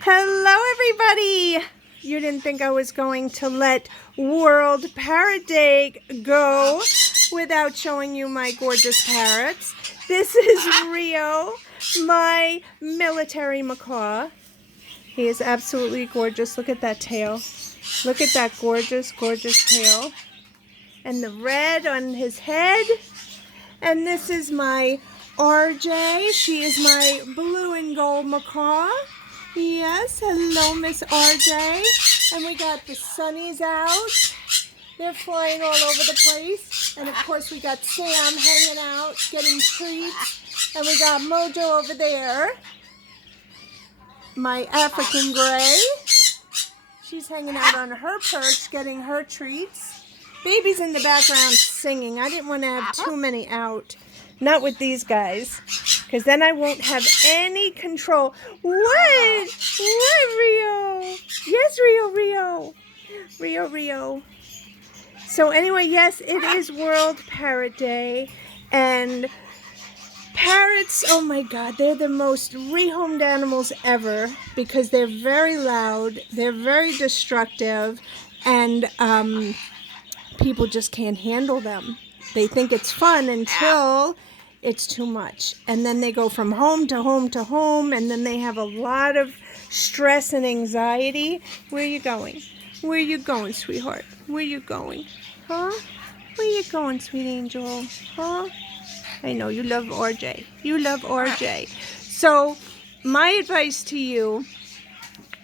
Hello, everybody. You didn't think I was going to let World Parrot Day go without showing you my gorgeous parrots. This is Rio, my military macaw. He is absolutely gorgeous. Look at that tail. Look at that gorgeous, gorgeous tail. And the red on his head. And this is my RJ. She is my blue and gold macaw. Yes, hello, Miss RJ. And we got the sunnies out. They're flying all over the place. And of course we got Sam hanging out, getting treats. And we got Mojo over there. My African gray. She's hanging out on her perch, getting her treats. Baby's in the background singing. I didn't want to have too many out. Not with these guys, because then I won't have any control. What? What, Rio? Yes, Rio. So anyway, yes, it is World Parrot Day, and parrots, oh my God, they're the most rehomed animals ever because they're very loud, they're very destructive, and people just can't handle them. They think it's fun until it's too much. And then they go from home to home to home, and then they have a lot of stress and anxiety. Where are you going? Where are you going, sweetheart? Where are you going? Huh? Where are you going, sweet angel? Huh? I know, you love RJ. You love RJ. So, my advice to you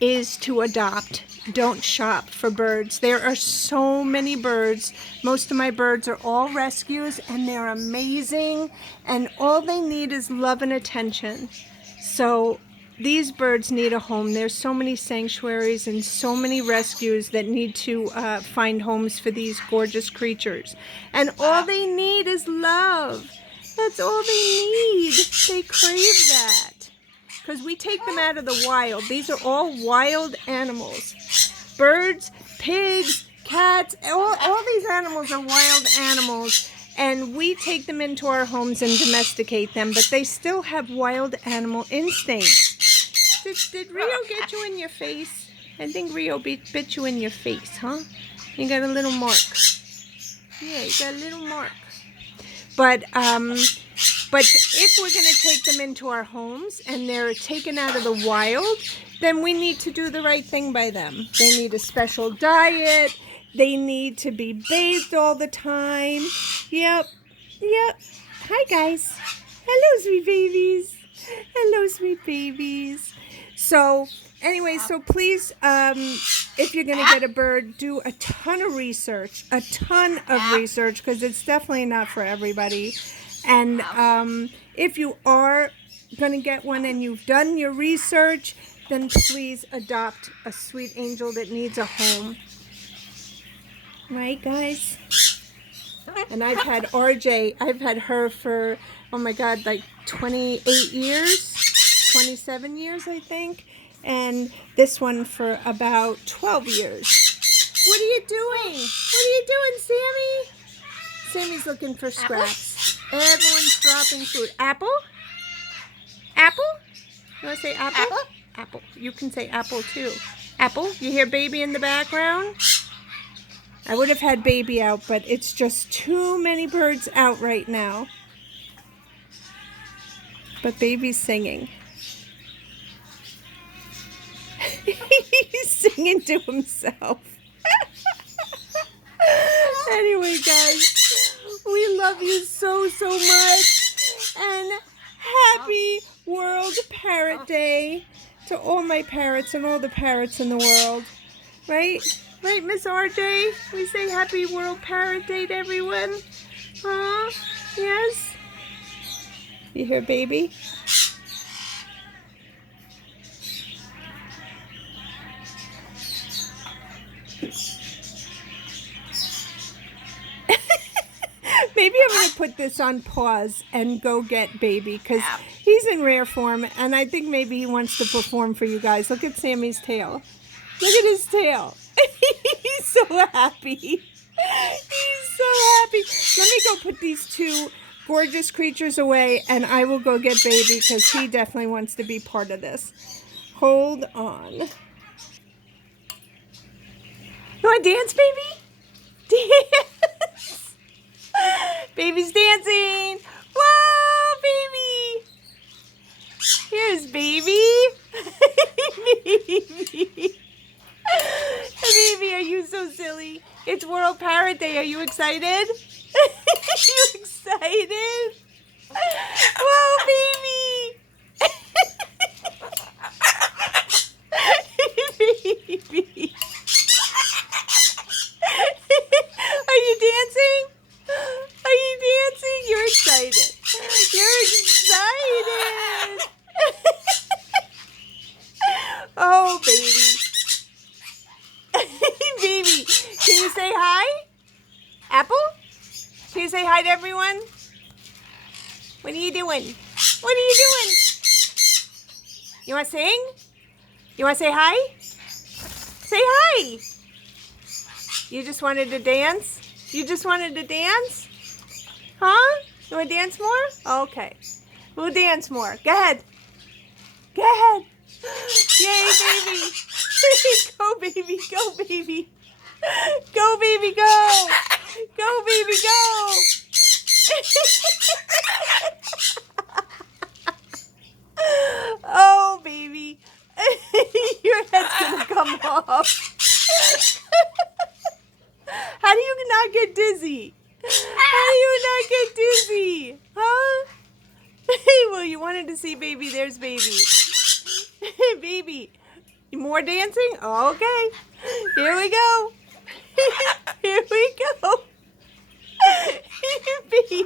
is to adopt. Don't shop for birds. There are so many birds. Most of my birds are all rescues, and they're amazing, and all they need is love and attention. So these birds need a home. There's so many sanctuaries and so many rescues that need to find homes for these gorgeous creatures. And all they need is love. That's all they need. They crave that. Because we take them out of the wild. These are all wild animals. Birds, pigs, cats, all these animals are wild animals. And we take them into our homes and domesticate them. But they still have wild animal instincts. Did Rio get you in your face? I think Rio bit you in your face, huh? You got a little mark. Yeah, you got a little mark. But if we're going to take them into our homes and they're taken out of the wild, then we need to do the right thing by them. They need a special diet. They need to be bathed all the time. Yep. Hi, guys. Hello, sweet babies. Hello, sweet babies. So, anyway, so please, if you're going to get a bird, do a ton of research, because it's definitely not for everybody. And if you are going to get one and you've done your research, then please adopt a sweet angel that needs a home. Right, guys? And I've had RJ, I've had her for, oh my God, like 28 years, 27 years, I think. And this one for about 12 years. What are you doing? What are you doing, Sammy? Sammy's looking for scraps. Everyone's dropping food. Apple? Apple? You want to say apple? Apple. You can say apple too. Apple? You hear baby in the background? I would have had baby out, but it's just too many birds out right now. But baby's singing. He's singing to himself. Anyway, guys, we love you so much. And happy World Parrot Day to all my parrots and all the parrots in the world. Right? Right, Miss RJ? We say happy World Parrot Day to everyone. Huh? Yes? You hear baby? Maybe I'm going to put this on pause and go get baby because he's in rare form and I think maybe he wants to perform for you guys. Look at Sammy's tail. Look at his tail. He's so happy. He's so happy. Let me go put these two gorgeous creatures away and I will go get baby because he definitely wants to be part of this. Hold on. You want to dance, baby? Dance. Baby's dancing. Whoa, baby. Here's baby. Baby. Baby, are you so silly? It's World Parrot Day. Are you excited? Are you excited? Whoa, baby. Baby. Are you dancing? Are you dancing? You're excited. You're excited. Oh, baby. Baby, can you say hi? Apple? Can you say hi to everyone? What are you doing? What are you doing? You want to sing? You want to say hi? Say hi. You just wanted to dance? You just wanted to dance? Huh? You want to dance more? Okay. We'll dance more. Go ahead. Go ahead. Yay, baby. Go, baby. Go, baby. Go, baby, go. Go, baby, go. Oh, baby. Your head's going to come off. How do you not get dizzy? How do you not get dizzy? Huh? Well, you wanted to see baby. There's baby. Baby. More dancing? Okay. Here we go. Here we go. Baby.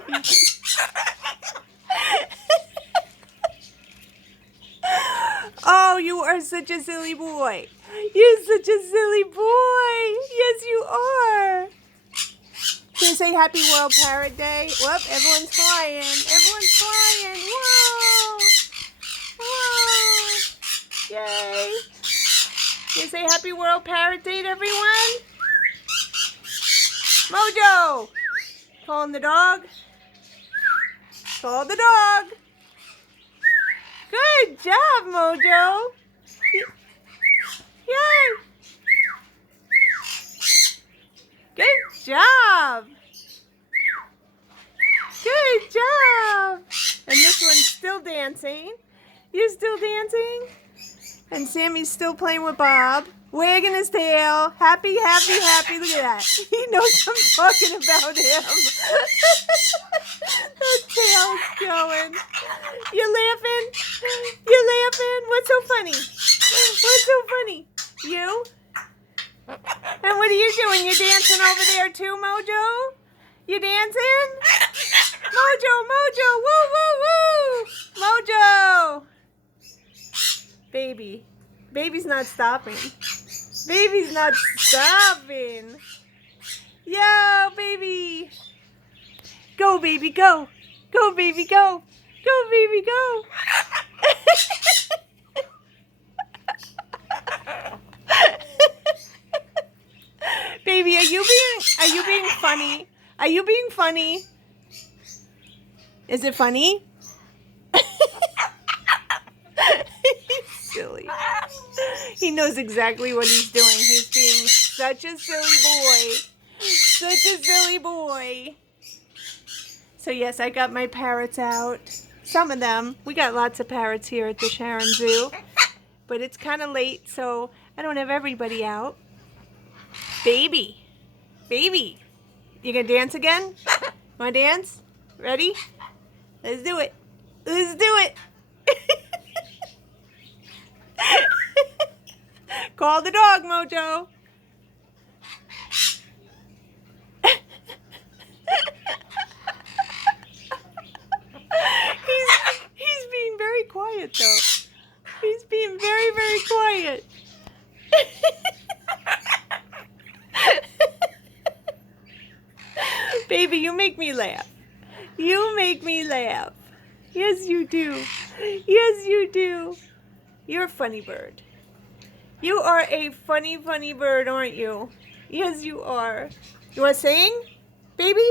Oh, you are such a silly boy. You're such a silly boy. Yes, you are. Can you say Happy World Parrot Day? Whoop, everyone's flying. Everyone's flying. Whoa. Whoa. Yay. Can you say Happy World Parrot Day to everyone? Mojo. Calling the dog. Call the dog. Good job, Mojo. Yay. Good job. Good job. And this one's still dancing. You're still dancing? And Sammy's still playing with Bob, wagging his tail. Happy, happy, happy. Look at that. He knows I'm talking about him. That tail's going. You laughing? You laughing? What's so funny? What's so funny? You? And what are you doing? You dancing over there too, Mojo? You dancing? Mojo, Mojo, woo, woo, woo. Mojo. Baby. Baby's not stopping. Baby's not stopping. Yo, baby. Go, baby, go. Go, baby, go. Go, baby, go. Baby, are you being funny? Are you being funny? Is it funny? He's silly. He knows exactly what he's doing. He's being such a silly boy. Such a silly boy. So yes, I got my parrots out. Some of them. We got lots of parrots here at the Sharyn Zoo. But it's kind of late, so I don't have everybody out. Baby. Baby. You gonna dance again? Wanna dance? Ready? Let's do it. Let's do it. Call the dog, Mojo. He's being very quiet though. He's being very, very quiet. Baby, you make me laugh. You make me laugh. Yes, you do. Yes, you do. You're a funny bird. You are a funny, funny bird, aren't you? Yes, you are. You want to sing, baby?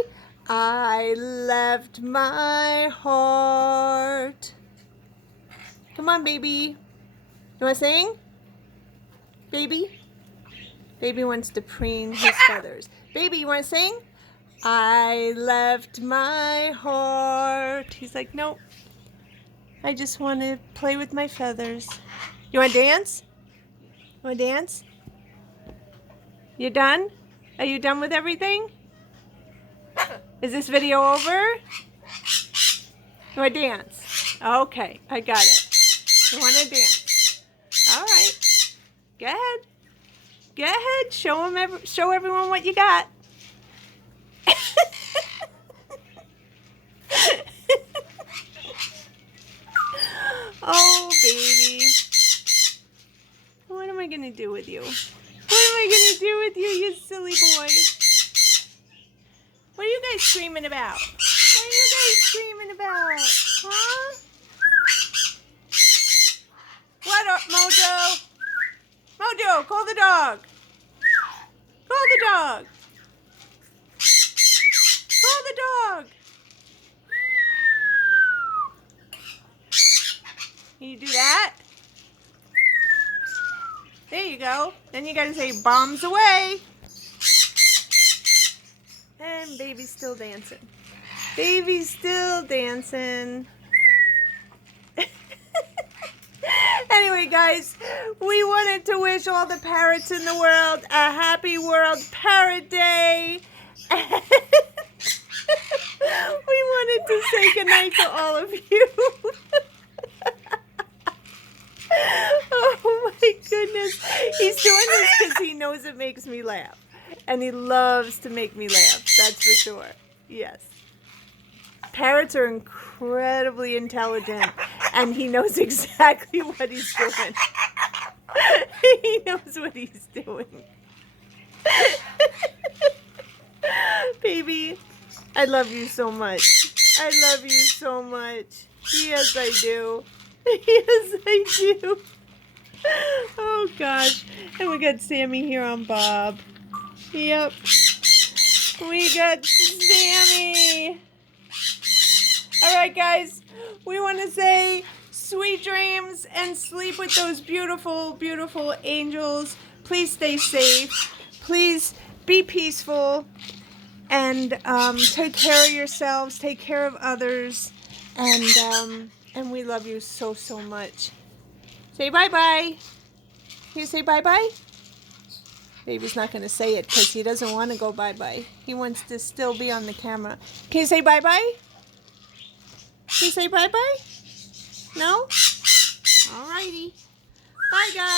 I left my heart. Come on, baby. You want to sing? Baby? Baby wants to preen his feathers. Baby, you want to sing? I left my heart. He's like, nope. I just want to play with my feathers. You want to dance? You want to dance? You done? Are you done with everything? Is this video over? You want to dance? Okay, I got it. You want to dance? All right. Go ahead. Go ahead. Show everyone what you got. Oh, baby. What am I going to do with you? What am I going to do with you, you silly boy? What are you guys screaming about? What are you guys screaming about? Huh? What up, Mojo? Mojo, call the dog. Call the dog. Call the dog. Can you do that? There you go. Then you gotta say bombs away. And baby's still dancing. Baby's still dancing. Anyway, guys, we wanted to wish all the parrots in the world a happy World Parrot Day. And we wanted to say goodnight to all of you. Oh my goodness. He's doing this because he knows it makes me laugh. And he loves to make me laugh. That's for sure. Yes. Parrots are incredibly intelligent. And he knows exactly what he's doing. He knows what he's doing. Baby, I love you so much. I love you so much. Yes, I do. Yes, I do. Oh, gosh. And we got Sammy here on Bob. Yep. We got Sammy. All right, guys. We want to say sweet dreams and sleep with those beautiful, beautiful angels. Please stay safe. Please be peaceful. And take care of yourselves. Take care of others. And we love you so, so much. Say bye-bye. Can you say bye-bye? Baby's not going to say it because he doesn't want to go bye-bye. He wants to still be on the camera. Can you say bye-bye? Can you say bye-bye? No? Alrighty. Bye, guys.